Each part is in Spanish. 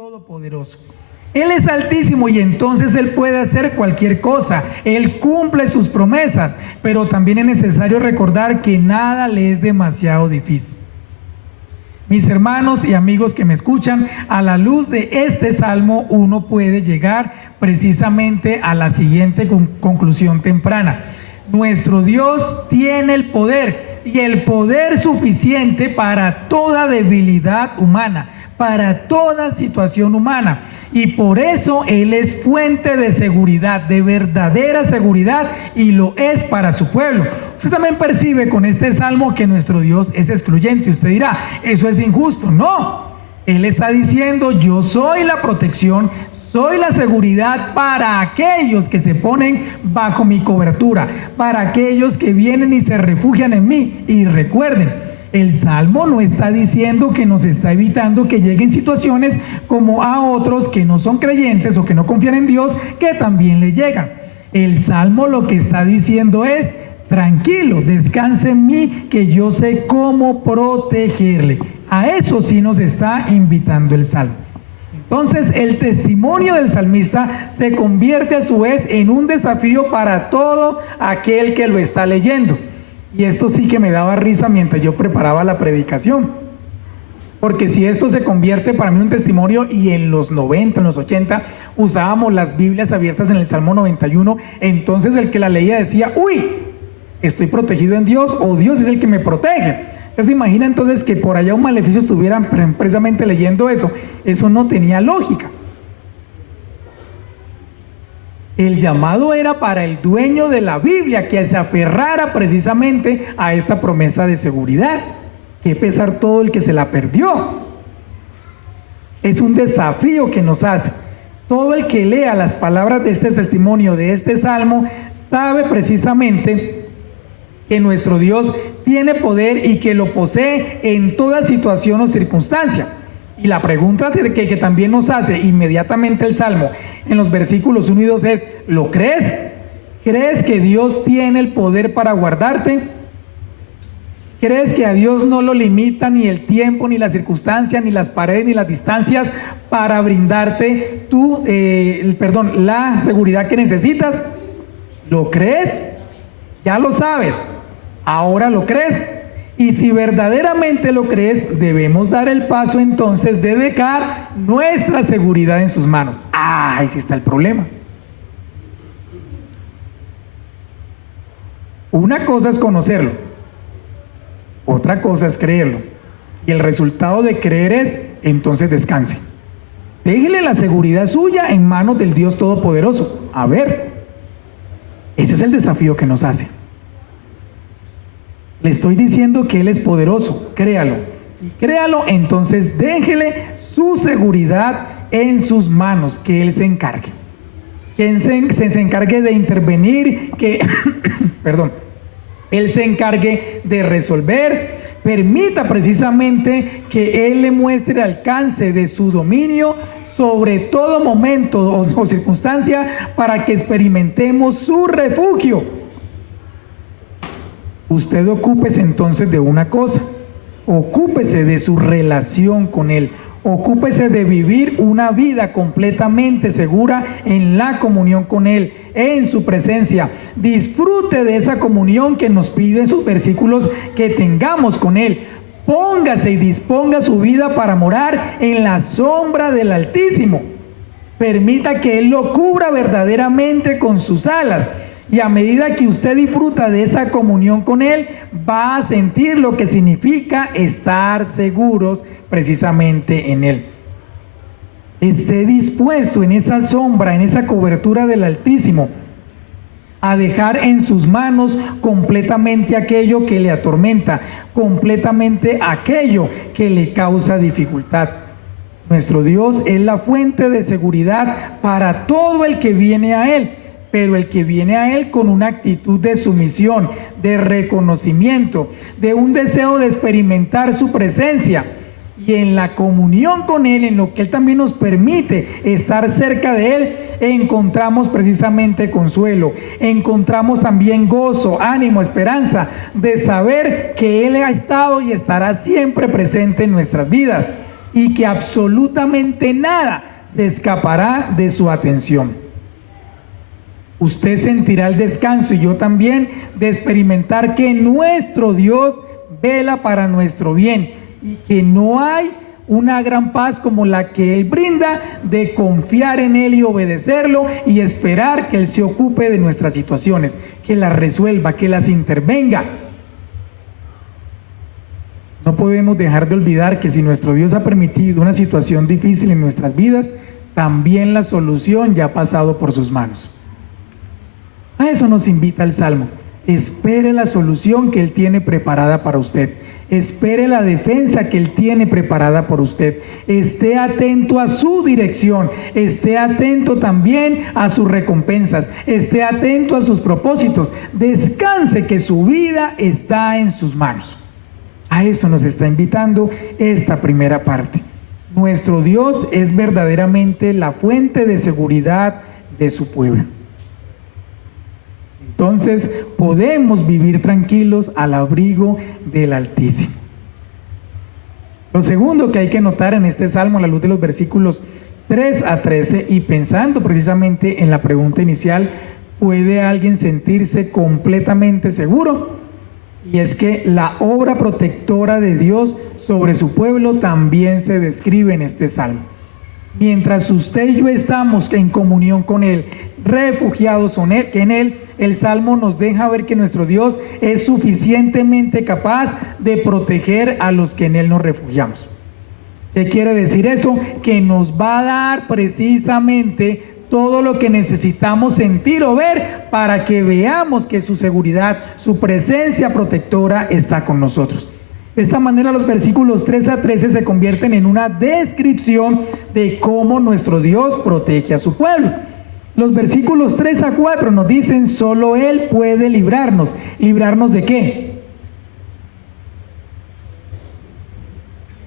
todopoderoso. Él es altísimo y entonces Él puede hacer cualquier cosa. Él cumple sus promesas, pero también es necesario recordar que nada le es demasiado difícil. Mis hermanos y amigos que me escuchan, a la luz de este salmo uno puede llegar precisamente a la siguiente conclusión temprana. Nuestro Dios tiene el poder y el poder suficiente para toda debilidad humana, para toda situación humana. Y por eso Él es fuente de seguridad, de verdadera seguridad, y lo es para su pueblo. Usted también percibe con este salmo que nuestro Dios es excluyente. Usted dirá, eso es injusto. No, Él está diciendo, yo soy la protección, soy la seguridad para aquellos que se ponen bajo mi cobertura, para aquellos que vienen y se refugian en mí. Y recuerden, el Salmo no está diciendo que nos está evitando que lleguen situaciones como a otros que no son creyentes o que no confían en Dios, que también le llegan. El Salmo lo que está diciendo es, tranquilo, descanse en mí, que yo sé cómo protegerle. A eso sí nos está invitando el Salmo. Entonces, el testimonio del salmista se convierte a su vez en un desafío para todo aquel que lo está leyendo. Y esto sí que me daba risa mientras yo preparaba la predicación. Porque si esto se convierte para mí en un testimonio, y en los 90, en los 80, usábamos las Biblias abiertas en el Salmo 91, entonces el que la leía decía, uy, estoy protegido en Dios, o Dios es el que me protege. ¿Se imagina entonces que por allá un maleficio estuviera precisamente leyendo eso? Eso no tenía lógica. El llamado era para el dueño de la Biblia, que se aferrara precisamente a esta promesa de seguridad. Qué pesar todo el que se la perdió. Es un desafío que nos hace. Todo el que lea las palabras de este testimonio, de este salmo, sabe precisamente que nuestro Dios tiene poder y que lo posee en toda situación o circunstancia. Y la pregunta que también nos hace inmediatamente el Salmo en los versículos 1 y 2 es, ¿lo crees? ¿Crees que Dios tiene el poder para guardarte? ¿Crees que a Dios no lo limita ni el tiempo, ni las circunstancias, ni las paredes, ni las distancias para brindarte la seguridad que necesitas? ¿Lo crees? Ya lo sabes. ¿Ahora lo crees? Y si verdaderamente lo crees, debemos dar el paso entonces de dejar nuestra seguridad en sus manos. Ahí sí está el problema. Una cosa es conocerlo, otra cosa es creerlo. Y el resultado de creer es, entonces descanse. Déjele la seguridad suya en manos del Dios Todopoderoso. A ver, ese es el desafío que nos hace. Le estoy diciendo que Él es poderoso, créalo. Y créalo, entonces déjele su seguridad en sus manos, que Él se encargue. Que Él se encargue de intervenir, que, Él se encargue de resolver. Permita precisamente que Él le muestre el alcance de su dominio sobre todo momento o circunstancia para que experimentemos su refugio. Usted ocúpese entonces de una cosa, ocúpese de su relación con Él, ocúpese de vivir una vida completamente segura en la comunión con Él, en su presencia. Disfrute de esa comunión que nos piden sus versículos que tengamos con Él. Póngase y disponga su vida para morar en la sombra del Altísimo. Permita que Él lo cubra verdaderamente con sus alas. Y a medida que usted disfruta de esa comunión con Él, va a sentir lo que significa estar seguros precisamente en Él. Esté dispuesto en esa sombra, en esa cobertura del Altísimo, a dejar en sus manos completamente aquello que le atormenta, completamente aquello que le causa dificultad. Nuestro Dios es la fuente de seguridad para todo el que viene a Él. Pero el que viene a Él con una actitud de sumisión, de reconocimiento, de un deseo de experimentar su presencia, y en la comunión con Él, en lo que Él también nos permite estar cerca de Él, encontramos precisamente consuelo, encontramos también gozo, ánimo, esperanza, de saber que Él ha estado y estará siempre presente en nuestras vidas. y que absolutamente nada se escapará de su atención. Usted sentirá el descanso, y yo también, de experimentar que nuestro Dios vela para nuestro bien y que no hay una gran paz como la que Él brinda de confiar en Él y obedecerlo y esperar que Él se ocupe de nuestras situaciones, que las resuelva, que las intervenga. No podemos dejar de olvidar que si nuestro Dios ha permitido una situación difícil en nuestras vidas, también la solución ya ha pasado por sus manos. A eso nos invita el Salmo. Espere la solución que Él tiene preparada para usted. Espere la defensa que Él tiene preparada por usted. Esté atento a su dirección. Esté atento también a sus recompensas. Esté atento a sus propósitos. Descanse que su vida está en sus manos. A eso nos está invitando esta primera parte. Nuestro Dios es verdaderamente la fuente de seguridad de su pueblo. Entonces podemos vivir tranquilos al abrigo del Altísimo. Lo segundo que hay que notar en este salmo a la luz de los versículos 3 a 13 y pensando precisamente en la pregunta inicial, ¿puede alguien sentirse completamente seguro? Y es que la obra protectora de Dios sobre su pueblo también se describe en este salmo. Mientras usted y yo estamos en comunión con Él, refugiados en Él, el Salmo nos deja ver que nuestro Dios es suficientemente capaz de proteger a los que en Él nos refugiamos. ¿Qué quiere decir eso? Que nos va a dar precisamente todo lo que necesitamos sentir o ver para que veamos que su seguridad, su presencia protectora está con nosotros. De esta manera los versículos 3 a 13 se convierten en una descripción de cómo nuestro Dios protege a su pueblo. Los versículos 3 a 4 nos dicen, solo Él puede librarnos. ¿Librarnos de qué?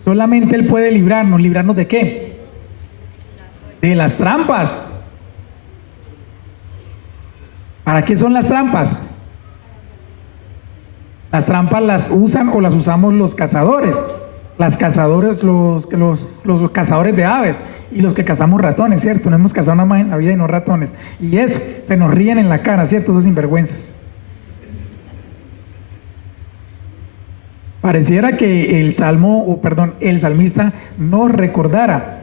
Solamente Él puede librarnos. ¿Librarnos de qué? De las trampas. ¿Para qué son las trampas? Las trampas las usan o las usamos los cazadores. Los cazadores de aves y los que cazamos ratones, ¿cierto? No hemos cazado nada más en la vida y no ratones. Y eso, se nos ríen en la cara, ¿cierto? Esos sinvergüenzas. Pareciera que el salmista nos recordara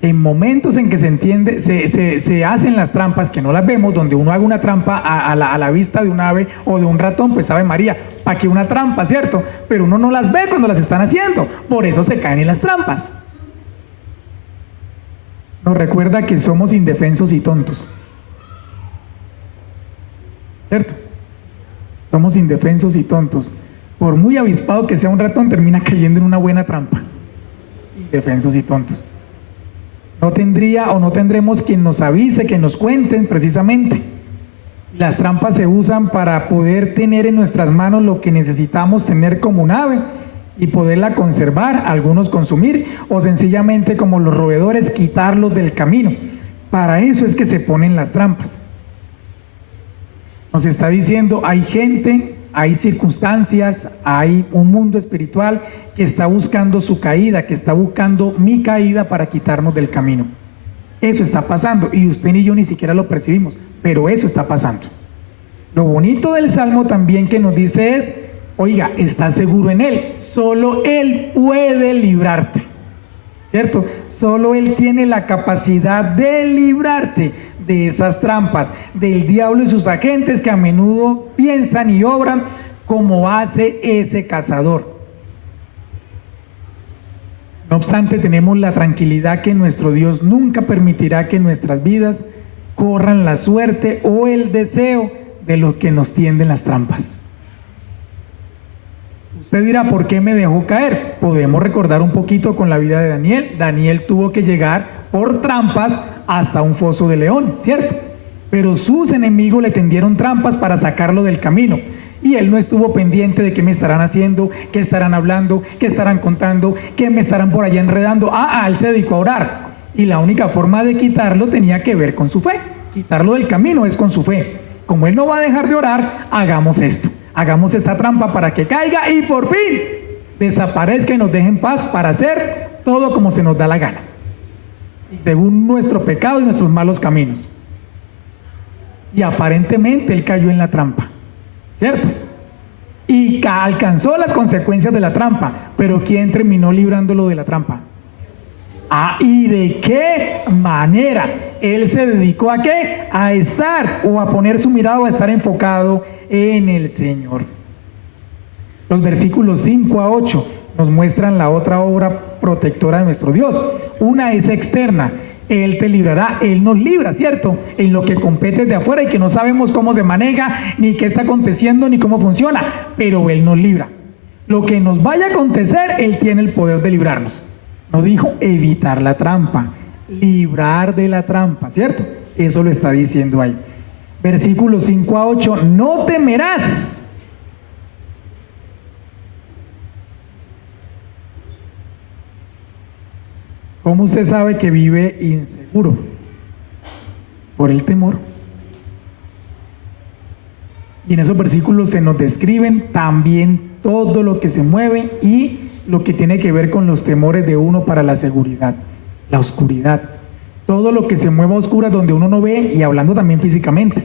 en momentos en que se hacen las trampas, que no las vemos, donde uno haga una trampa a la vista de un ave o de un ratón, pues Ave María, ¿para qué una trampa, cierto? Pero uno no las ve cuando las están haciendo, por eso se caen en las trampas. Nos recuerda que somos indefensos y tontos, ¿cierto? Somos indefensos y tontos. Por muy avispado que sea un ratón, termina cayendo en una buena trampa. Indefensos y tontos. No tendremos quien nos avise, que nos cuenten precisamente. Las trampas se usan para poder tener en nuestras manos lo que necesitamos tener como un ave y poderla conservar, algunos consumir o sencillamente como los roedores quitarlos del camino. Para eso es que se ponen las trampas. Nos está diciendo, hay gente, hay circunstancias, hay un mundo espiritual que está buscando su caída, que está buscando mi caída para quitarnos del camino. Eso está pasando y usted ni yo ni siquiera lo percibimos, pero eso está pasando. Lo bonito del Salmo también que nos dice es, oiga, estás seguro en Él, solo Él puede librarte, ¿cierto? Solo Él tiene la capacidad de librarte de esas trampas, del diablo y sus agentes que a menudo piensan y obran como hace ese cazador. No obstante, tenemos la tranquilidad que nuestro Dios nunca permitirá que nuestras vidas corran la suerte o el deseo de los que nos tienden las trampas. Usted dirá, ¿por qué me dejó caer? Podemos recordar un poquito con la vida de Daniel. Daniel tuvo que llegar por trampas hasta un foso de leones, ¿cierto? Pero sus enemigos le tendieron trampas para sacarlo del camino. Y él no estuvo pendiente de qué me estarán haciendo, qué estarán hablando, qué estarán contando, qué me estarán por allá enredando. Él se dedicó a orar. Y la única forma de quitarlo tenía que ver con su fe. Quitarlo del camino es con su fe. Como él no va a dejar de orar, hagamos esto. Hagamos esta trampa para que caiga y por fin desaparezca y nos deje en paz para ser todo como se nos da la gana, y según nuestro pecado y nuestros malos caminos. Y aparentemente él cayó en la trampa, ¿cierto? Y alcanzó las consecuencias de la trampa, pero ¿quién terminó librándolo de la trampa? ¿Y de qué manera? Él se dedicó ¿a qué? A estar o a poner su mirada o a estar enfocado en el Señor. Los versículos 5 a 8 nos muestran la otra obra protectora de nuestro Dios. Una es externa. Él te librará, Él nos libra, ¿cierto? En lo que compete de afuera y que no sabemos cómo se maneja, ni qué está aconteciendo, ni cómo funciona, pero Él nos libra. Lo que nos vaya a acontecer, Él tiene el poder de librarnos. No dijo evitar la trampa, librar de la trampa, ¿cierto? Eso lo está diciendo ahí. Versículos 5 a 8, no temerás. ¿Cómo usted sabe que vive inseguro? Por el temor. Y en esos versículos se nos describen también todo lo que se mueve y lo que tiene que ver con los temores de uno para la seguridad, la oscuridad. Todo lo que se mueve a oscuras donde uno no ve, y hablando también físicamente.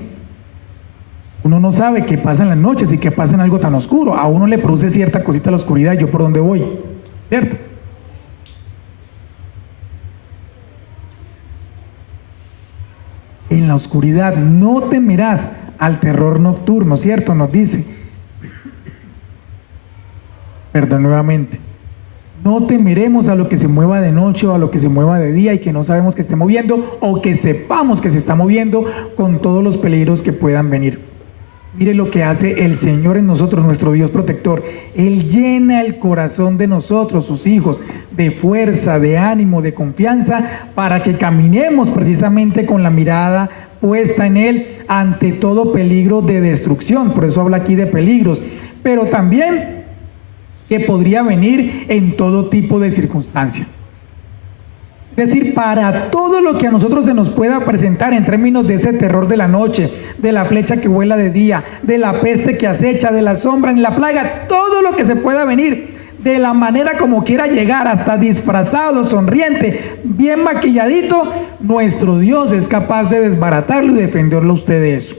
Uno no sabe qué pasa en las noches y qué pasa en algo tan oscuro. A uno le produce cierta cosita la oscuridad, yo por dónde voy, ¿cierto? En la oscuridad no temerás al terror nocturno, ¿cierto? Nos dice. Perdón nuevamente. No temeremos a lo que se mueva de noche o a lo que se mueva de día y que no sabemos que esté moviendo o que sepamos que se está moviendo con todos los peligros que puedan venir. Mire lo que hace el Señor en nosotros, nuestro Dios protector. Él llena el corazón de nosotros, sus hijos, de fuerza, de ánimo, de confianza, para que caminemos precisamente con la mirada puesta en Él ante todo peligro de destrucción. Por eso habla aquí de peligros, pero también que podría venir en todo tipo de circunstancia. Es decir, para todo lo que a nosotros se nos pueda presentar en términos de ese terror de la noche, de la flecha que vuela de día, de la peste que acecha, de la sombra en la plaga, todo lo que se pueda venir, de la manera como quiera llegar, hasta disfrazado, sonriente, bien maquilladito, nuestro Dios es capaz de desbaratarlo y defenderlo a usted de eso.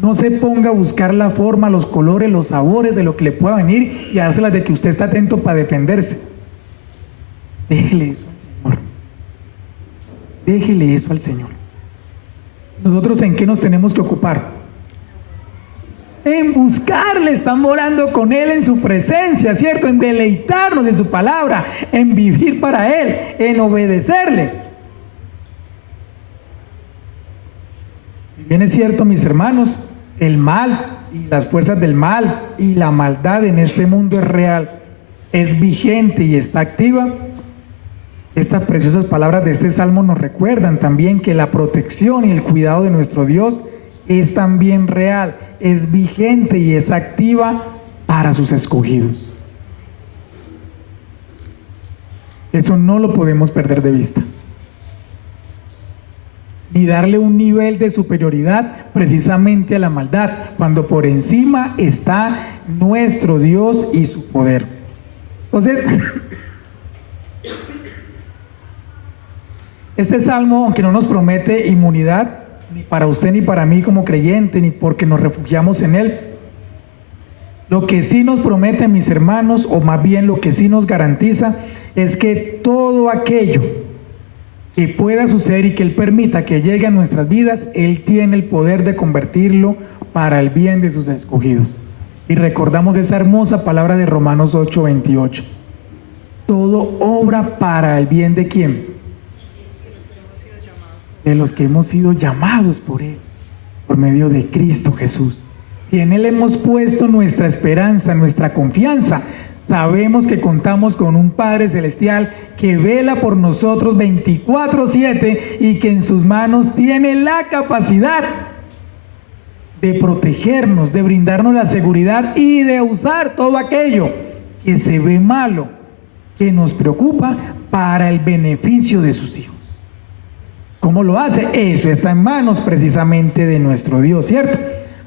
No se ponga a buscar la forma, los colores, los sabores de lo que le pueda venir y dárselas de que usted está atento para defenderse. Déjele eso al Señor. Déjele eso al Señor. ¿Nosotros en qué nos tenemos que ocupar? En buscarle, estamos orando con Él en su presencia, ¿cierto? En deleitarnos en su palabra, en vivir para Él, en obedecerle. Si bien es cierto, mis hermanos, el mal y las fuerzas del mal y la maldad en este mundo es real, es vigente y está activa. Estas preciosas palabras de este salmo nos recuerdan también que la protección y el cuidado de nuestro Dios es también real, es vigente y es activa para sus escogidos. Eso no lo podemos perder de vista, ni darle un nivel de superioridad precisamente a la maldad, cuando por encima está nuestro Dios y su poder. Entonces, este salmo, aunque no nos promete inmunidad, ni para usted ni para mí como creyente, ni porque nos refugiamos en él, lo que sí nos promete, mis hermanos, o más bien lo que sí nos garantiza, es que todo aquello que pueda suceder y que Él permita que llegue a nuestras vidas, Él tiene el poder de convertirlo para el bien de sus escogidos. Y recordamos esa hermosa palabra de Romanos 8:28. Todo obra para el bien ¿de quién? De los que hemos sido llamados por Él, por medio de Cristo Jesús. Si en Él hemos puesto nuestra esperanza, nuestra confianza, sabemos que contamos con un Padre Celestial que vela por nosotros 24/7 y que en sus manos tiene la capacidad de protegernos, de brindarnos la seguridad y de usar todo aquello que se ve malo, que nos preocupa, para el beneficio de sus hijos. ¿Cómo lo hace? Eso está en manos precisamente de nuestro Dios, ¿cierto?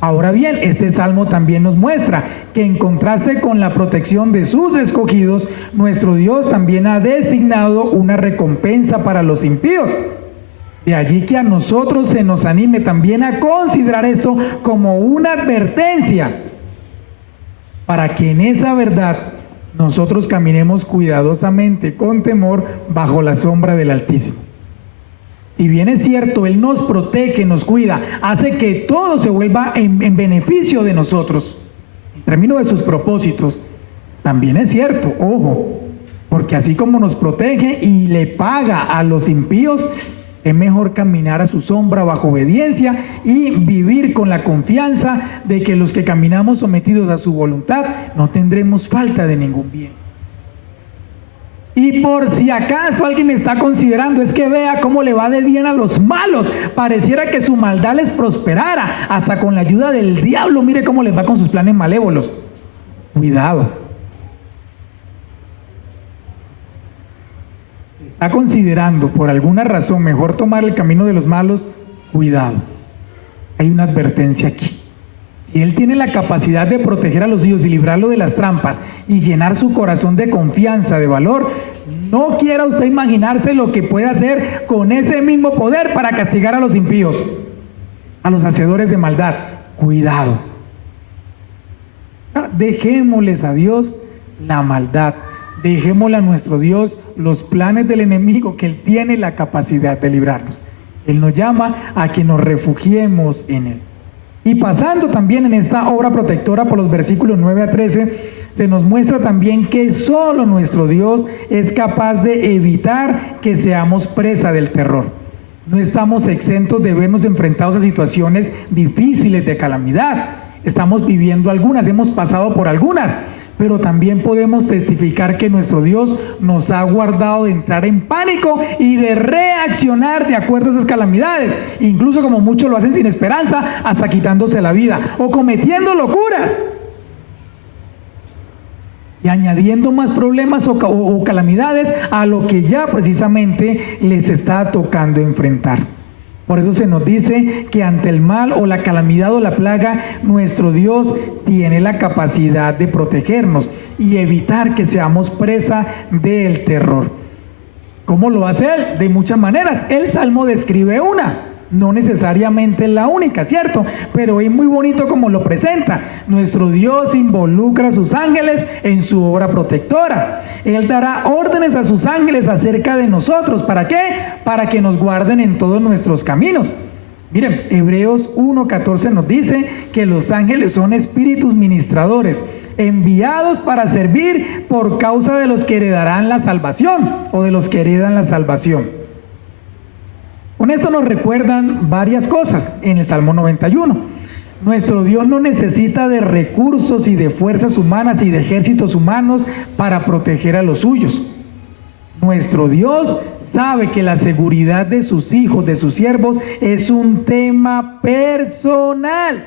Ahora bien, este salmo también nos muestra que en contraste con la protección de sus escogidos, nuestro Dios también ha designado una recompensa para los impíos. De allí que a nosotros se nos anime también a considerar esto como una advertencia, para que en esa verdad nosotros caminemos cuidadosamente, con temor, bajo la sombra del Altísimo. Si bien es cierto, Él nos protege, nos cuida, hace que todo se vuelva en beneficio de nosotros, en términos de sus propósitos, también es cierto, ojo, porque así como nos protege y le paga a los impíos, es mejor caminar a su sombra bajo obediencia y vivir con la confianza de que los que caminamos sometidos a su voluntad no tendremos falta de ningún bien. Y por si acaso alguien está considerando, es que vea cómo le va de bien a los malos, pareciera que su maldad les prosperara, hasta con la ayuda del diablo, mire cómo les va con sus planes malévolos. Cuidado. Si está considerando por alguna razón mejor tomar el camino de los malos, cuidado. Hay una advertencia aquí. Si Él tiene la capacidad de proteger a los suyos y librarlo de las trampas y llenar su corazón de confianza, de valor, no quiera usted imaginarse lo que puede hacer con ese mismo poder para castigar a los impíos, a los hacedores de maldad. Cuidado. Dejémosles a Dios la maldad, dejémosle a nuestro Dios los planes del enemigo, que Él tiene la capacidad de librarnos. Él nos llama a que nos refugiemos en Él. Y pasando también en esta obra protectora por los versículos 9 a 13, se nos muestra también que solo nuestro Dios es capaz de evitar que seamos presa del terror. No estamos exentos de vernos enfrentados a situaciones difíciles de calamidad. Estamos viviendo algunas, hemos pasado por algunas, pero también podemos testificar que nuestro Dios nos ha guardado de entrar en pánico y de reaccionar de acuerdo a esas calamidades, incluso como muchos lo hacen sin esperanza, hasta quitándose la vida o cometiendo locuras y añadiendo más problemas o calamidades a lo que ya precisamente les está tocando enfrentar. Por eso se nos dice que ante el mal o la calamidad o la plaga, nuestro Dios tiene la capacidad de protegernos y evitar que seamos presa del terror. ¿Cómo lo hace Él? De muchas maneras. El Salmo describe una, no necesariamente la única, ¿cierto? Pero es muy bonito como lo presenta. Nuestro Dios involucra a sus ángeles en su obra protectora. Él dará órdenes a sus ángeles acerca de nosotros. ¿Para qué? Para que nos guarden en todos nuestros caminos. Miren, Hebreos 1:14 nos dice que los ángeles son espíritus ministradores, enviados para servir por causa de los que heredarán la salvación, o de los que heredan la salvación. Con esto nos recuerdan varias cosas en el Salmo 91. Nuestro Dios no necesita de recursos y de fuerzas humanas y de ejércitos humanos para proteger a los suyos. Nuestro Dios sabe que la seguridad de sus hijos, de sus siervos, es un tema personal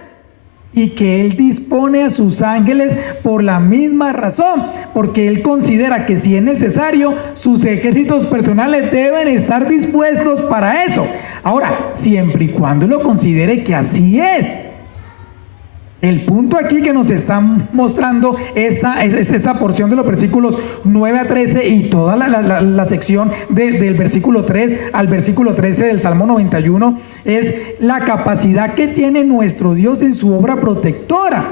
y que Él dispone a sus ángeles por la misma razón, porque Él considera que si es necesario, sus ejércitos personales deben estar dispuestos para eso. Ahora, siempre y cuando lo considere que así es. El punto aquí que nos está mostrando esta porción de los versículos 9 a 13 y toda la sección del versículo 3 al versículo 13 del Salmo 91 es la capacidad que tiene nuestro Dios en su obra protectora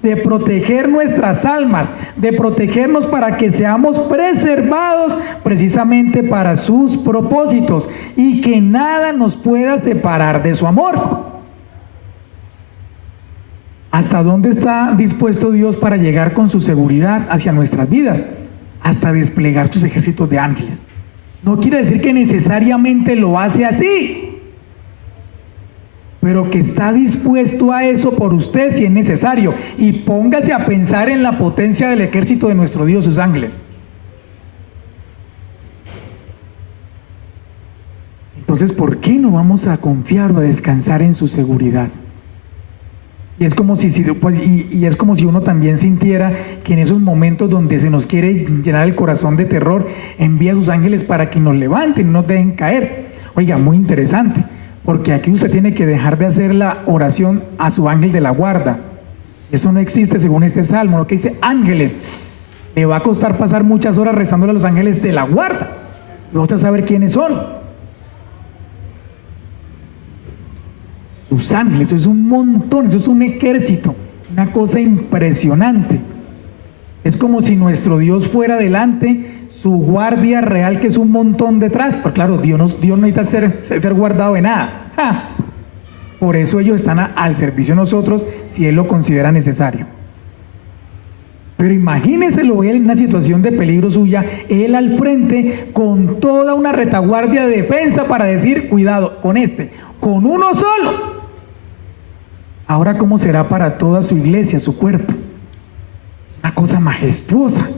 de proteger nuestras almas, de protegernos para que seamos preservados precisamente para sus propósitos y que nada nos pueda separar de su amor. ¿Hasta dónde está dispuesto Dios para llegar con su seguridad hacia nuestras vidas? Hasta desplegar sus ejércitos de ángeles. No quiere decir que necesariamente lo hace así, pero que está dispuesto a eso por usted si es necesario. Y póngase a pensar en la potencia del ejército de nuestro Dios, sus ángeles. Entonces, ¿por qué no vamos a confiar o a descansar en su seguridad? Y es como si uno también sintiera que en esos momentos donde se nos quiere llenar el corazón de terror, envía a sus ángeles para que nos levanten, no nos dejen caer. Oiga, muy interesante, Porque aquí usted tiene que dejar de hacer la oración a su ángel de la guarda. Eso no existe según este salmo, lo que dice ángeles. Le va a costar pasar muchas horas rezándole a los ángeles de la guarda. Y vamos a saber quiénes son. Sus ángeles, eso es un montón, eso es un ejército, una cosa impresionante. Es como si nuestro Dios fuera delante, su guardia real, que es un montón detrás. Pero claro, Dios no necesita ser guardado de nada. ¡Ja! Por eso ellos están al servicio de nosotros si Él lo considera necesario. Pero imagínenselo él en una situación de peligro suya, él al frente con toda una retaguardia de defensa para decir, cuidado, con uno solo. Ahora, ¿cómo será para toda su iglesia, su cuerpo? Una cosa majestuosa.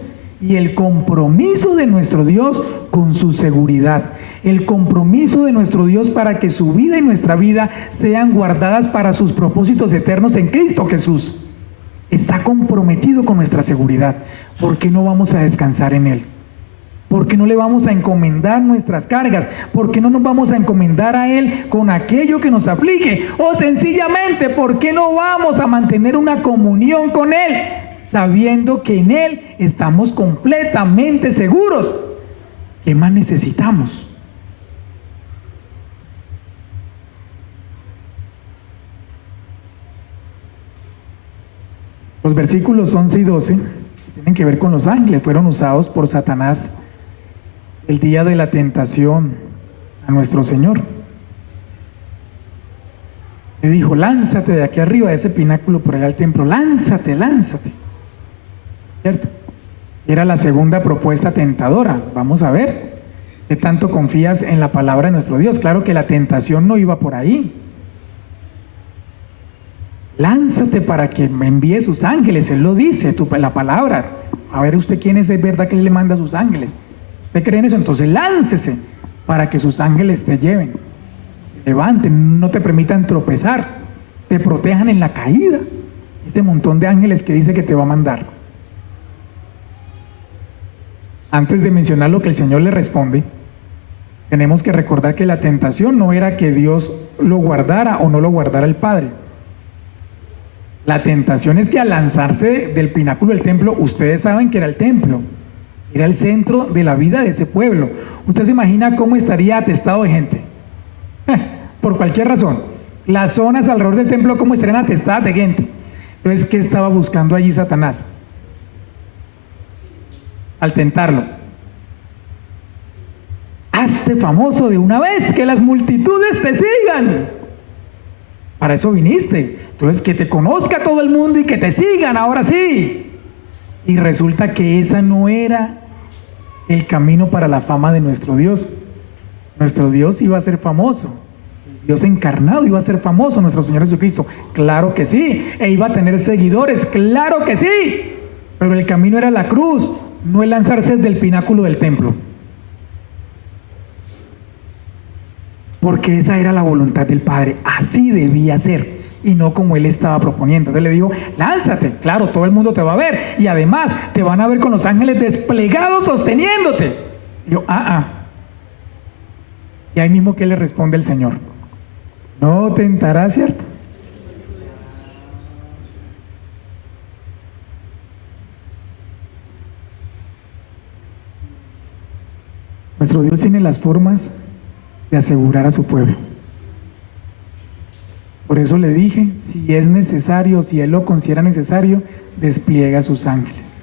Y el compromiso de nuestro Dios con su seguridad, el compromiso de nuestro Dios para que su vida y nuestra vida sean guardadas para sus propósitos eternos en Cristo Jesús. Está comprometido con nuestra seguridad. ¿Por qué no vamos a descansar en Él? ¿Por qué no le vamos a encomendar nuestras cargas? ¿Por qué no nos vamos a encomendar a Él con aquello que nos aflige? O sencillamente, ¿por qué no vamos a mantener una comunión con Él, sabiendo que en Él estamos completamente seguros? ¿Qué más necesitamos? Los versículos 11 y 12 tienen que ver con los ángeles. Fueron usados por Satanás el día de la tentación a nuestro Señor. Le dijo, lánzate de aquí arriba, de ese pináculo por allá al templo, lánzate, lánzate. ¿Cierto? Era la segunda propuesta tentadora. Vamos a ver qué tanto confías en la palabra de nuestro Dios. Claro que la tentación no iba por ahí. Lánzate para que me envíe sus ángeles, Él lo dice, la palabra. A ver usted quién es verdad que Él le manda a sus ángeles. ¿Usted cree en eso? Entonces láncese para que sus ángeles te lleven, te levanten, no te permitan tropezar, te protejan en la caída. Ese montón de ángeles que dice que te va a mandar. Antes de mencionar lo que el Señor le responde, tenemos que recordar que la tentación no era que Dios lo guardara o no lo guardara el Padre. La tentación es que al lanzarse del pináculo del templo, ustedes saben que era el templo, era el centro de la vida de ese pueblo. Usted se imagina cómo estaría atestado de gente, por cualquier razón. Las zonas alrededor del templo, cómo estarían atestadas de gente. Entonces, ¿qué estaba buscando allí Satanás? Al tentarlo, hazte famoso de una vez, que las multitudes te sigan. Para eso viniste. Entonces, que te conozca todo el mundo y que te sigan, ahora sí. Y resulta que esa no era el camino para la fama de nuestro Dios. Nuestro Dios iba a ser famoso. El Dios encarnado iba a ser famoso, nuestro Señor Jesucristo. Claro que sí. E iba a tener seguidores, claro que sí. Pero el camino era la cruz, no el lanzarse del pináculo del templo. Porque esa era la voluntad del Padre, así debía ser, y no como Él estaba proponiendo. Entonces le dijo, lánzate, claro, todo el mundo te va a ver, y además te van a ver con los ángeles desplegados sosteniéndote. Y yo, Y ahí mismo que le responde el Señor, no tentarás, ¿cierto? Nuestro Dios tiene las formas de asegurar a su pueblo. Por eso le dije, si es necesario, si Él lo considera necesario, despliega a sus ángeles.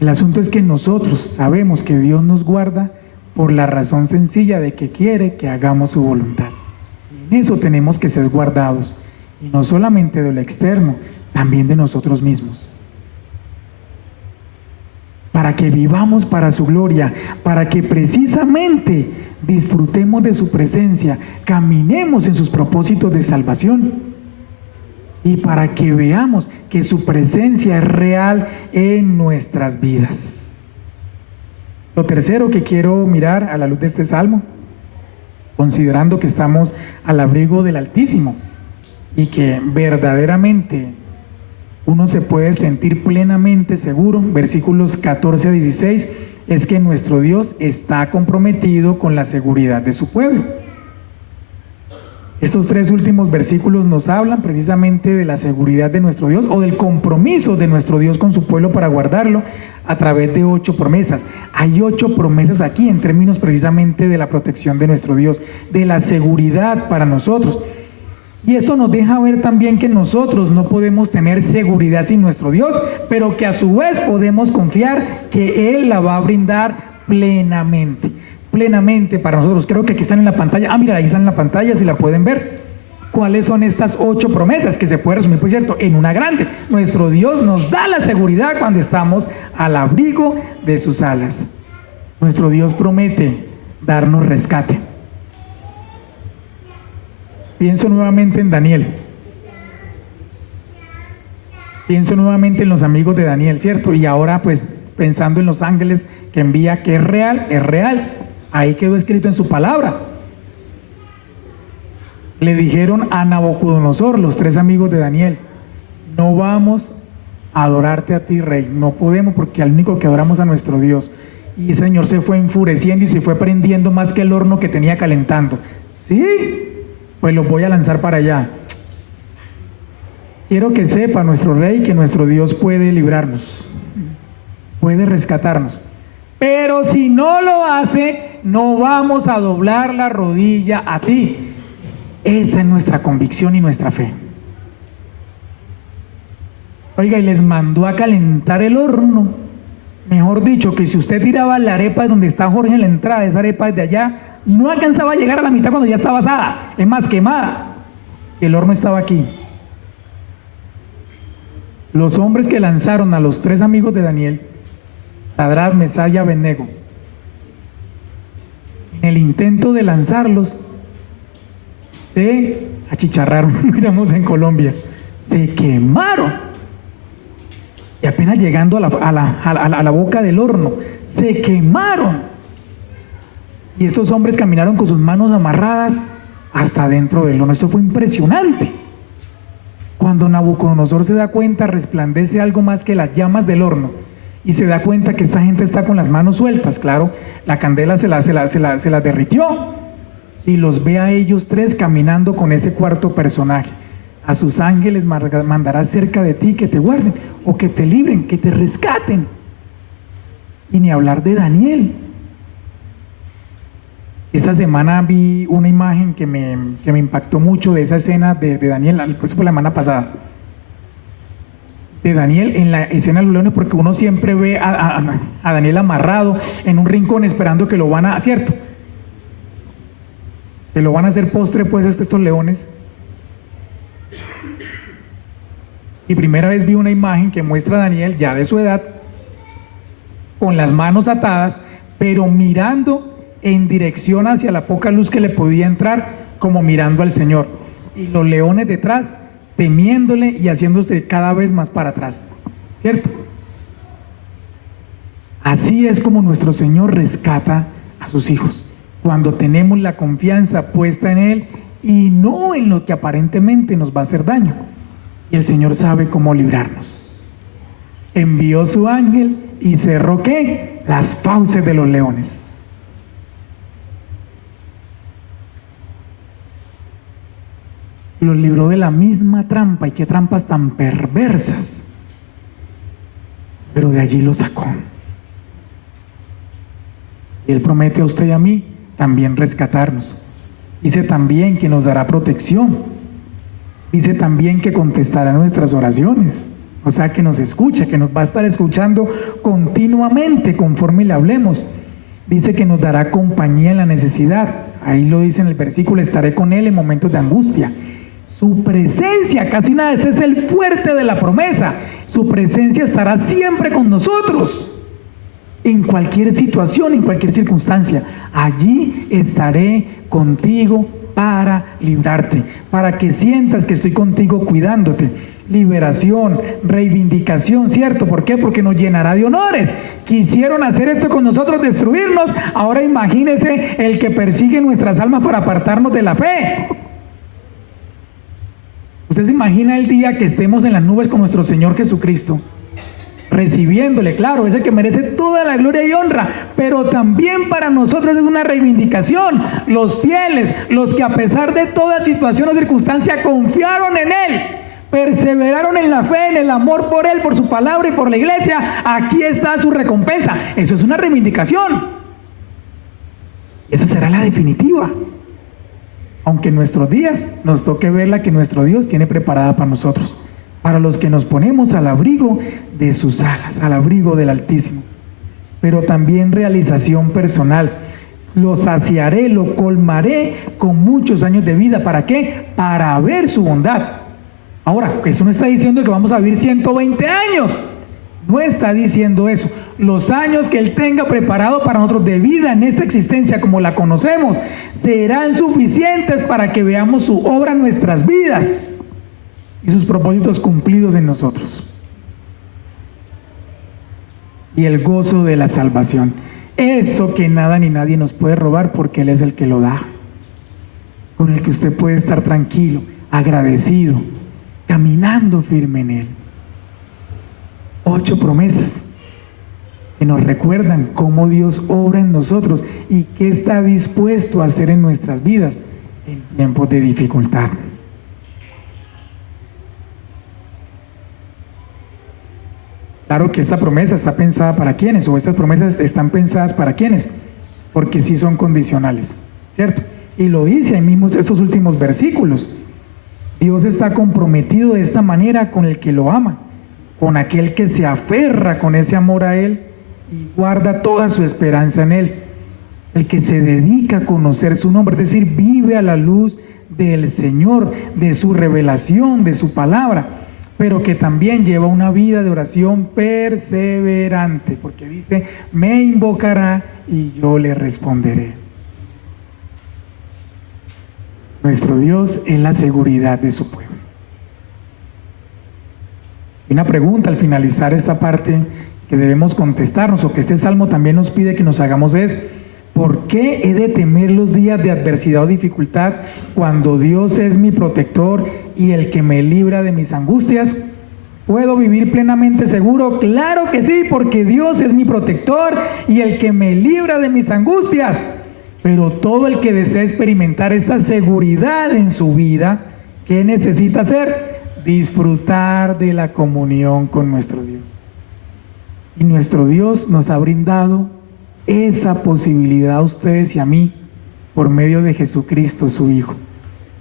El asunto es que nosotros sabemos que Dios nos guarda por la razón sencilla de que quiere que hagamos su voluntad. Y en eso tenemos que ser guardados, y no solamente de lo externo, también de nosotros mismos. Para que vivamos para su gloria, para que precisamente disfrutemos de su presencia, caminemos en sus propósitos de salvación, y para que veamos que su presencia es real en nuestras vidas. Lo tercero que quiero mirar a la luz de este salmo, considerando que estamos al abrigo del Altísimo y que verdaderamente uno se puede sentir plenamente seguro, versículos 14 a 16, es que nuestro Dios está comprometido con la seguridad de su pueblo. Estos 3 últimos versículos nos hablan precisamente de la seguridad de nuestro Dios o del compromiso de nuestro Dios con su pueblo para guardarlo a través de 8 promesas. Hay 8 promesas aquí en términos precisamente de la protección de nuestro Dios, de la seguridad para nosotros. Y esto nos deja ver también que nosotros no podemos tener seguridad sin nuestro Dios, pero que a su vez podemos confiar que Él la va a brindar plenamente para nosotros. Creo que aquí están en la pantalla. Ah, mira, ahí están en la pantalla, si la pueden ver. ¿Cuáles son estas 8 promesas? Que se puede resumir, por cierto, en una grande. Nuestro Dios nos da la seguridad cuando estamos al abrigo de sus alas. Nuestro Dios promete darnos rescate. Pienso nuevamente en Daniel. Pienso nuevamente en los amigos de Daniel, ¿cierto? Y ahora pues pensando en los ángeles que envía, que es real, es real. Ahí quedó escrito en su palabra. Le dijeron a Nabucodonosor, los 3 amigos de Daniel, no vamos a adorarte a ti, rey, no podemos porque al único que adoramos a nuestro Dios. Y el Señor se fue enfureciendo y se fue prendiendo más que el horno que tenía calentando. ¿Sí? Pues los voy a lanzar para allá. Quiero que sepa nuestro rey que nuestro Dios puede librarnos, puede rescatarnos. Pero si no lo hace, no vamos a doblar la rodilla a ti. Esa es nuestra convicción y nuestra fe. Oiga, y les mandó a calentar el horno. Mejor dicho, que si usted tiraba la arepa donde está Jorge en la entrada, esa arepa desde allá, no alcanzaba a llegar a la mitad cuando ya estaba asada. Es más, quemada. Si el horno estaba aquí. Los hombres que lanzaron a los 3 amigos de Daniel, Sadrach, Mesach y Abednego, en el intento de lanzarlos, se achicharraron, miramos en Colombia, se quemaron. Y apenas llegando a la boca del horno, se quemaron. Y estos hombres caminaron con sus manos amarradas hasta dentro del horno. Esto fue impresionante. Cuando Nabucodonosor se da cuenta, resplandece algo más que las llamas del horno. Y se da cuenta que esta gente está con las manos sueltas. Claro, la candela se la derritió. Y los ve a ellos 3 caminando con ese cuarto personaje. A sus ángeles mandará cerca de ti que te guarden, o que te libren, que te rescaten. Y ni hablar de Daniel. Esta semana vi una imagen que me impactó mucho de esa escena de Daniel, pues fue la semana pasada. De Daniel en la escena de los leones, porque uno siempre ve a Daniel amarrado en un rincón esperando que lo van a, ¿cierto? Que lo van a hacer postre pues estos leones. Y primera vez vi una imagen que muestra a Daniel ya de su edad, con las manos atadas, pero mirando en dirección hacia la poca luz que le podía entrar, como mirando al Señor. Y los leones detrás, temiéndole y haciéndose cada vez más para atrás, ¿cierto? Así es como nuestro Señor rescata a sus hijos, cuando tenemos la confianza puesta en Él y no en lo que aparentemente nos va a hacer daño. Y el Señor sabe cómo librarnos. Envió su ángel y cerró, ¿qué? Las fauces de los leones. Los libró de la misma trampa, y qué trampas tan perversas, pero de allí los sacó. Y Él promete a usted y a mí también rescatarnos. Dice también que nos dará protección. Dice también que contestará nuestras oraciones. O sea, que nos escucha, que nos va a estar escuchando continuamente conforme le hablemos. Dice que nos dará compañía en la necesidad. Ahí lo dice en el versículo: estaré con Él en momentos de angustia. Su presencia, casi nada, este es el fuerte de la promesa. Su presencia estará siempre con nosotros, en cualquier situación, en cualquier circunstancia. Allí estaré contigo para librarte, para que sientas que estoy contigo cuidándote. Liberación, reivindicación, ¿cierto? ¿Por qué? Porque nos llenará de honores. Quisieron hacer esto con nosotros, destruirnos. Ahora imagínese el que persigue nuestras almas para apartarnos de la fe. ¿Usted se imagina el día que estemos en las nubes con nuestro Señor Jesucristo, recibiéndole, claro, es el que merece toda la gloria y honra, pero también para nosotros es una reivindicación. Los fieles, los que a pesar de toda situación o circunstancia confiaron en Él, perseveraron en la fe, en el amor por Él, por su palabra y por la iglesia, aquí está su recompensa. Eso es una reivindicación. Esa será la definitiva. Aunque en nuestros días nos toque ver la que nuestro Dios tiene preparada para nosotros, para los que nos ponemos al abrigo de sus alas, al abrigo del Altísimo. Pero también realización personal. Lo saciaré, lo colmaré con muchos años de vida. ¿Para qué? Para ver su bondad. Ahora, eso no está diciendo que vamos a vivir 120 años. No está diciendo eso. Los años que Él tenga preparado para nosotros de vida en esta existencia como la conocemos serán suficientes para que veamos su obra en nuestras vidas y sus propósitos cumplidos en nosotros. Y el gozo de la salvación. Eso que nada ni nadie nos puede robar porque Él es el que lo da. Con el que usted puede estar tranquilo, agradecido, caminando firme en Él. 8 promesas que nos recuerdan cómo Dios obra en nosotros y qué está dispuesto a hacer en nuestras vidas en tiempos de dificultad. Claro que esta promesa está pensada para quiénes, o estas promesas están pensadas para quiénes, porque sí son condicionales, ¿cierto? Y lo dice ahí mismo estos últimos versículos. Dios está comprometido de esta manera con el que lo ama, con aquel que se aferra con ese amor a Él y guarda toda su esperanza en Él, el que se dedica a conocer su nombre, es decir, vive a la luz del Señor, de su revelación, de su palabra, pero que también lleva una vida de oración perseverante, porque dice, me invocará y yo le responderé. Nuestro Dios es la seguridad de su pueblo. Una pregunta al finalizar esta parte que debemos contestarnos, o que este salmo también nos pide que nos hagamos, es: ¿por qué he de temer los días de adversidad o dificultad cuando Dios es mi protector y el que me libra de mis angustias? ¿Puedo vivir plenamente seguro? Claro que sí, porque Dios es mi protector y el que me libra de mis angustias. Pero todo el que desea experimentar esta seguridad en su vida, ¿qué necesita hacer? Disfrutar de la comunión con nuestro Dios. Y nuestro Dios nos ha brindado esa posibilidad a ustedes y a mí por medio de Jesucristo, su Hijo.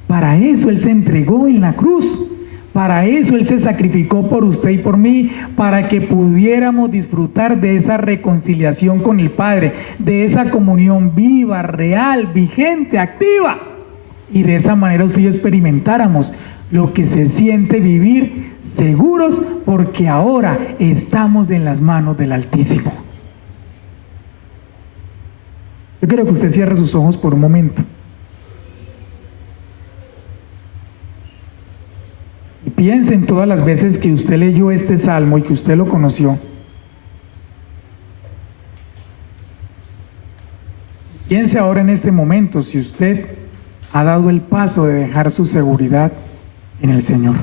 Para eso Él se entregó en la cruz. Para eso Él se sacrificó por usted y por mí, para que pudiéramos disfrutar de esa reconciliación con el Padre, de esa comunión viva, real, vigente, activa. Y de esa manera usted y yo experimentáramos lo que se siente vivir seguros, porque ahora estamos en las manos del Altísimo. Yo quiero que usted cierre sus ojos por un momento. Y piense en todas las veces que usted leyó este salmo y que usted lo conoció. Piense ahora en este momento si usted ha dado el paso de dejar su seguridad en el Señor.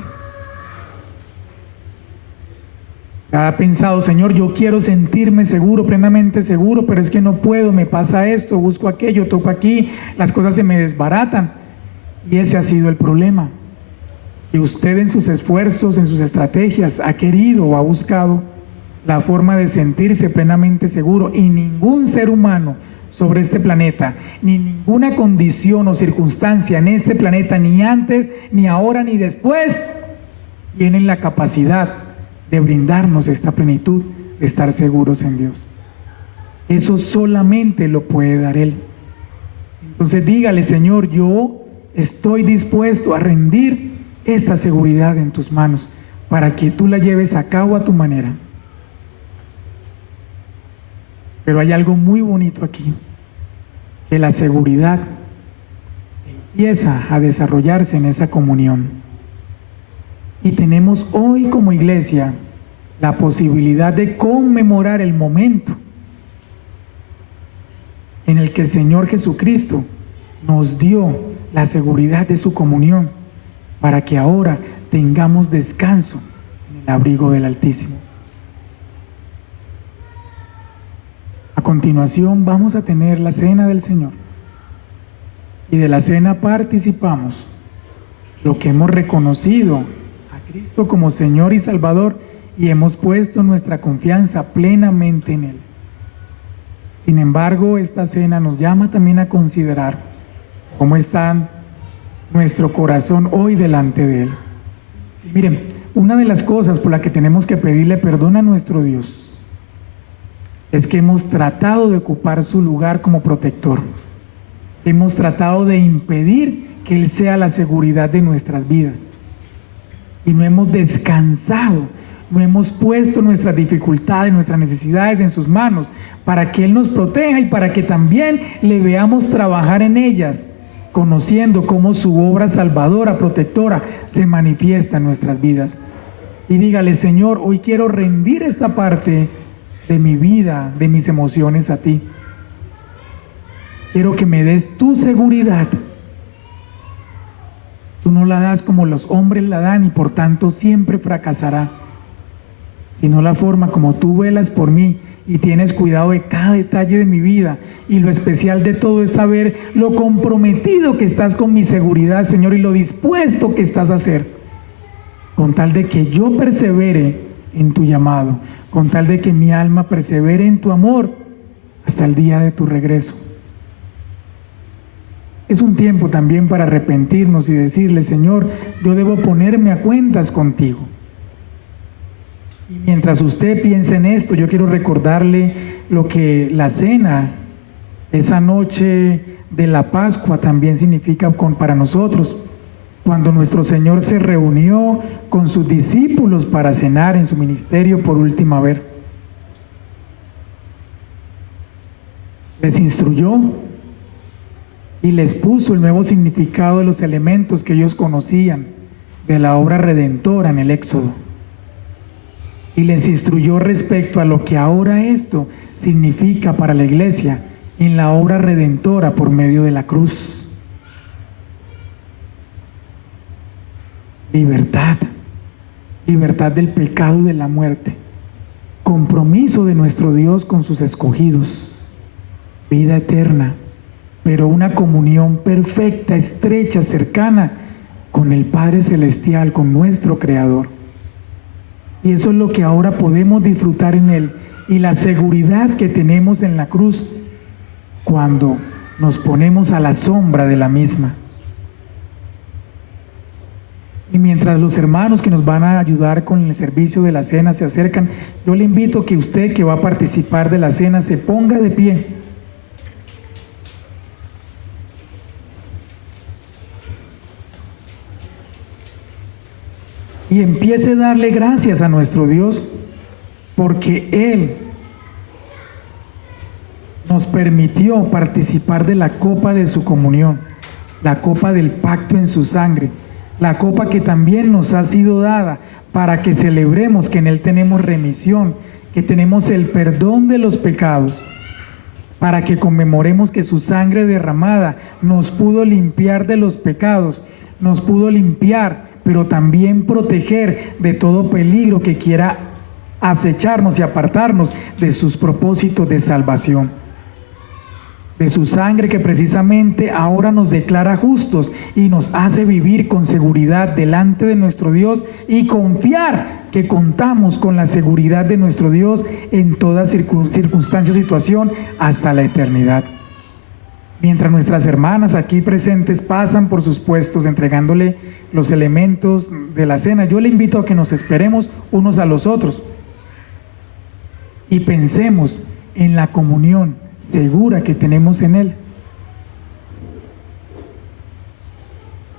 Ha pensado: Señor, yo quiero sentirme seguro, plenamente seguro, pero es que no puedo, me pasa esto, busco aquello, toco aquí, las cosas se me desbaratan. Y ese ha sido el problema. Que usted en sus esfuerzos, en sus estrategias, ha querido o ha buscado la forma de sentirse plenamente seguro, y ningún ser humano sobre este planeta, ni ninguna condición o circunstancia en este planeta, ni antes, ni ahora, ni después, tienen la capacidad de brindarnos esta plenitud de estar seguros en Dios. Eso solamente lo puede dar Él. Entonces dígale: Señor, yo estoy dispuesto a rendir esta seguridad en tus manos para que tú la lleves a cabo a tu manera. Pero hay algo muy bonito aquí, que la seguridad empieza a desarrollarse en esa comunión. Y tenemos hoy como iglesia la posibilidad de conmemorar el momento en el que el Señor Jesucristo nos dio la seguridad de su comunión, para que ahora tengamos descanso en el abrigo del Altísimo. continuación vamos a tener la cena del Señor. Y de la cena participamos lo que hemos reconocido a Cristo como Señor y Salvador y hemos puesto nuestra confianza plenamente en Él. Sin embargo, esta cena nos llama también a considerar cómo está nuestro corazón hoy delante de Él. Miren, una de las cosas por la que tenemos que pedirle perdón a nuestro Dios es que hemos tratado de ocupar su lugar como protector. Hemos tratado de impedir que Él sea la seguridad de nuestras vidas. Y no hemos descansado, no hemos puesto nuestras dificultades, nuestras necesidades en sus manos para que Él nos proteja y para que también le veamos trabajar en ellas, conociendo cómo su obra salvadora, protectora, se manifiesta en nuestras vidas. Y dígale: Señor, hoy quiero rendir esta parte de mi vida, de mis emociones a ti. Quiero que me des tu seguridad. Tú no la das como los hombres la dan y por tanto siempre fracasará, sino la forma como tú velas por mí y tienes cuidado de cada detalle de mi vida. Y lo especial de todo es saber lo comprometido que estás con mi seguridad, Señor, y lo dispuesto que estás a hacer, con tal de que yo persevere en tu llamado, con tal de que mi alma persevere en tu amor hasta el día de tu regreso. Es un tiempo también para arrepentirnos y decirle: Señor, yo debo ponerme a cuentas contigo. Y mientras usted piensa en esto, yo quiero recordarle lo que la cena, esa noche de la Pascua, también significa para nosotros. Cuando nuestro Señor se reunió con sus discípulos para cenar en su ministerio por última vez, les instruyó y les puso el nuevo significado de los elementos que ellos conocían de la obra redentora en el Éxodo. Y les instruyó respecto a lo que ahora esto significa para la iglesia en la obra redentora por medio de la cruz. Libertad, libertad del pecado y de la muerte, compromiso de nuestro Dios con sus escogidos, vida eterna, pero una comunión perfecta, estrecha, cercana con el Padre Celestial, con nuestro Creador. Y eso es lo que ahora podemos disfrutar en Él, y la seguridad que tenemos en la cruz cuando nos ponemos a la sombra de la misma. Y mientras los hermanos que nos van a ayudar con el servicio de la cena se acercan, yo le invito a que usted, que va a participar de la cena, se ponga de pie y empiece a darle gracias a nuestro Dios, porque Él nos permitió participar de la copa de su comunión, la copa del pacto en su sangre, la copa que también nos ha sido dada para que celebremos que en Él tenemos remisión, que tenemos el perdón de los pecados, para que conmemoremos que su sangre derramada nos pudo limpiar de los pecados, nos pudo limpiar, pero también proteger de todo peligro que quiera acecharnos y apartarnos de sus propósitos de salvación. De su sangre que precisamente ahora nos declara justos y nos hace vivir con seguridad delante de nuestro Dios y confiar que contamos con la seguridad de nuestro Dios en toda circunstancia o situación hasta la eternidad. Mientras nuestras hermanas aquí presentes pasan por sus puestos entregándole los elementos de la cena, yo le invito a que nos esperemos unos a los otros y pensemos en la comunión segura que tenemos en Él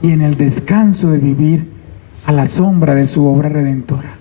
y en el descanso de vivir a la sombra de su obra redentora.